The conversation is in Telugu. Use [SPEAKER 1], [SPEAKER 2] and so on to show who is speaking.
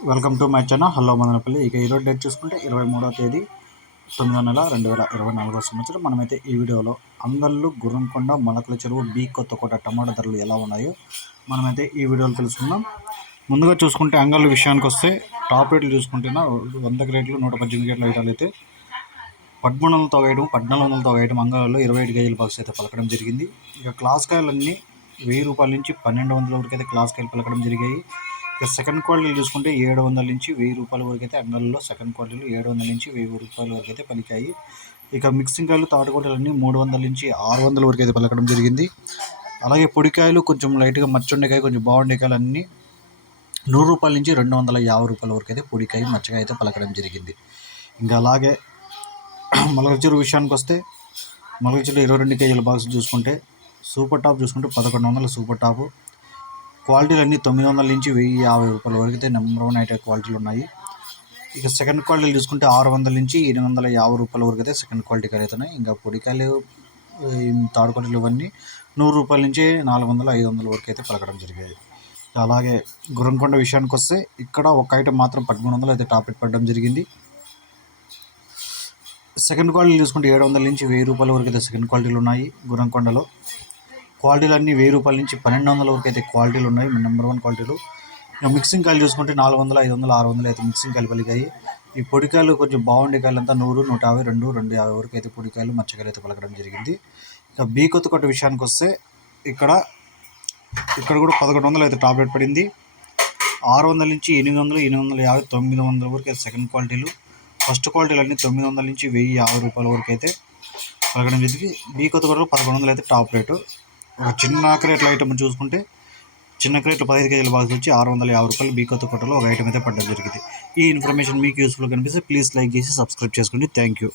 [SPEAKER 1] Welcome to my channel hello Madanapalle ఇక ఈరోజు డేట్ చూసుకుంటే ఇరవై మూడవ తేదీ తొమ్మిదో నెల రెండు వేల ఇరవై నాలుగో సంవత్సరం. మనమైతే ఈ వీడియోలో అంగళ్ళు గుర్రంకొండ మొలకల చెరువు బీ కొత్తకోట టమాటా ధరలు ఎలా ఉన్నాయో మనమైతే ఈ వీడియోలో తెలుసుకుందాం. ముందుగా చూసుకుంటే అంగళ్ళు విషయానికి వస్తే టాప్ రేట్లు చూసుకుంటేనా వంద రేట్లు నూట పద్దెనిమిది రేట్ల ఐటాలు అయితే పదమూడు వందలతో వేయడం పద్నాలుగు వందలతో వేయడం అంగళాల్లో ఇరవై ఐదు కేజీల బాక్స్ అయితే పలకడం జరిగింది. ఇక క్లాస్ కాయలన్నీ వెయ్యి రూపాయల నుంచి పన్నెండు వందల వరకు అయితే క్లాస్ కాయలు పలకడం జరిగాయి. ఇక సెకండ్ క్వాలిటీ చూసుకుంటే ఏడు వందల నుంచి వెయ్యి రూపాయల వరకు అయితే అంగల్లో సెకండ్ క్వాలిటీలు ఏడు వందల నుంచి వెయ్యి రూపాయల వరకు అయితే పలికాయి. ఇక మిక్సింగ్ కాయలు తాటికోటలన్నీ మూడు వందల నుంచి ఆరు వందల వరకు అయితే పలకడం జరిగింది. అలాగే పొడికాయలు కొంచెం లైట్గా మచ్చుండకాయ కొంచెం బాగుండే కాయలు అన్నీ నూరు రూపాయల నుంచి రెండు వందల యాభై రూపాయల వరకు అయితే పొడికాయ మచ్చకాయ అయితే పలకడం జరిగింది. ఇంకా అలాగే మలగచూరు విషయానికి వస్తే మొలకచూరు ఇరవై రెండు కేజీల బాక్స్ చూసుకుంటే సూపర్ టాప్ చూసుకుంటే పదకొండు వందల సూపర్ టాపు క్వాలిటీలు అన్నీ తొమ్మిది వందల నుంచి వెయ్యి యాభై రూపాయల వరకు అయితే నెంబర్ వన్ అయితే క్వాలిటీలు ఉన్నాయి ఇక సెకండ్ క్వాలిటీలు చూసుకుంటే ఆరు వందల నుంచి ఎనిమిది వందల యాభై రూపాయల వరకు అయితే సెకండ్ క్వాలిటీ కాయలు అవుతున్నాయి ఇంకా పొడికాయలు థర్డ్ క్వాలిటీలు ఇవన్నీ నూరు రూపాయల నుంచి నాలుగు వందల ఐదు వందల వరకు అయితే పలకడం జరిగేది అలాగే గురంకొండ విషయానికి వస్తే ఇక్కడ ఒక ఐటమ్ మాత్రం పదమూడు వందలు అయితే టాప్ పడడం జరిగింది. సెకండ్ క్వాలిటీ చూసుకుంటే ఏడు వందల నుంచి వెయ్యి రూపాయల వరకు అయితే సెకండ్ క్వాలిటీలు ఉన్నాయి గురంకొండలో. క్వాలిటీలు అన్నీ వెయ్యి రూపాయల నుంచి పన్నెండు వందల వరకు అయితే క్వాలిటీలు ఉన్నాయి. నెంబర్ వన్ క్వాలిటీలు ఇక మిక్సింగ్ కాయలు చూసుకుంటే నాలుగు వందల ఐదు వందల ఆరు వందలు అయితే మిక్సింగ్ కాయలు పలికాయి. ఈ పొడికాయలు కొంచెం బాగుండే కాయలు అంతా నూరు నూట యాభై రెండు రెండు యాభై వరకు అయితే పొడికాయలు మచ్చకాయలు అయితే పలకడం జరిగింది. ఇక బీ కొత్త కొట్ట విషయానికి వస్తే ఇక్కడ ఇక్కడ కూడా పదకొండు వందలు అయితే టాబ్లెట్ పడింది. ఆరు వందల నుంచి ఎనిమిది వందలు ఎనిమిది వందల యాభై తొమ్మిది వందల వరకు అయితే సెకండ్ క్వాలిటీలు ఫస్ట్ క్వాలిటీలు అన్నీ తొమ్మిది వందల నుంచి వెయ్యి యాభై రూపాయల వరకు అయితే పలకడం జరిగింది. బీ కొత్త కొట్టలో పదకొండు వందలు అయితే టాప్ రేటు చిన్న క్రేట్ల ఐటమ్ చూసుకుంటే చిన్న క్రేట్లు పదహైదు కేజీల బాక్స్ వచ్చి ఆరు వందల యాభై రూపాయలు బీ కొత్త కొట్టలో ఒక ఐటమ్ అయితే పడడం జరిగింది. ఈ ఇన్ఫర్మేషన్ మీకు యూస్ఫుల్ కనిపిస్తే ప్లీజ్ లైక్ చేసి సబ్స్క్రైబ్ చేసుకోండి. Thank you